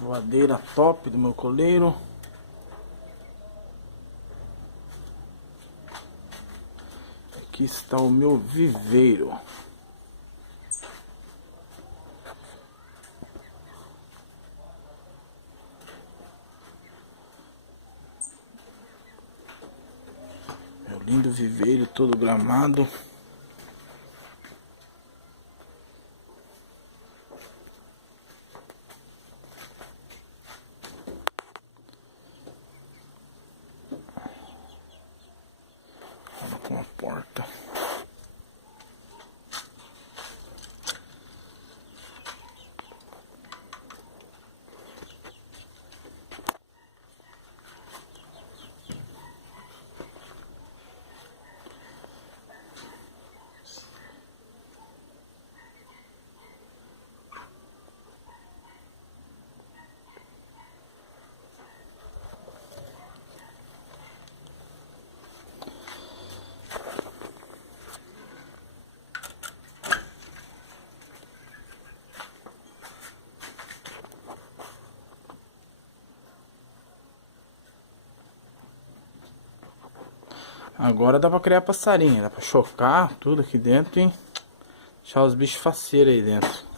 Voadeira top do meu coleiro. Aqui está o meu viveiro. Meu lindo viveiro todo gramado. Com a porta. Agora dá pra criar passarinho, dá pra chocar tudo aqui dentro e deixar os bichos faceiros aí dentro.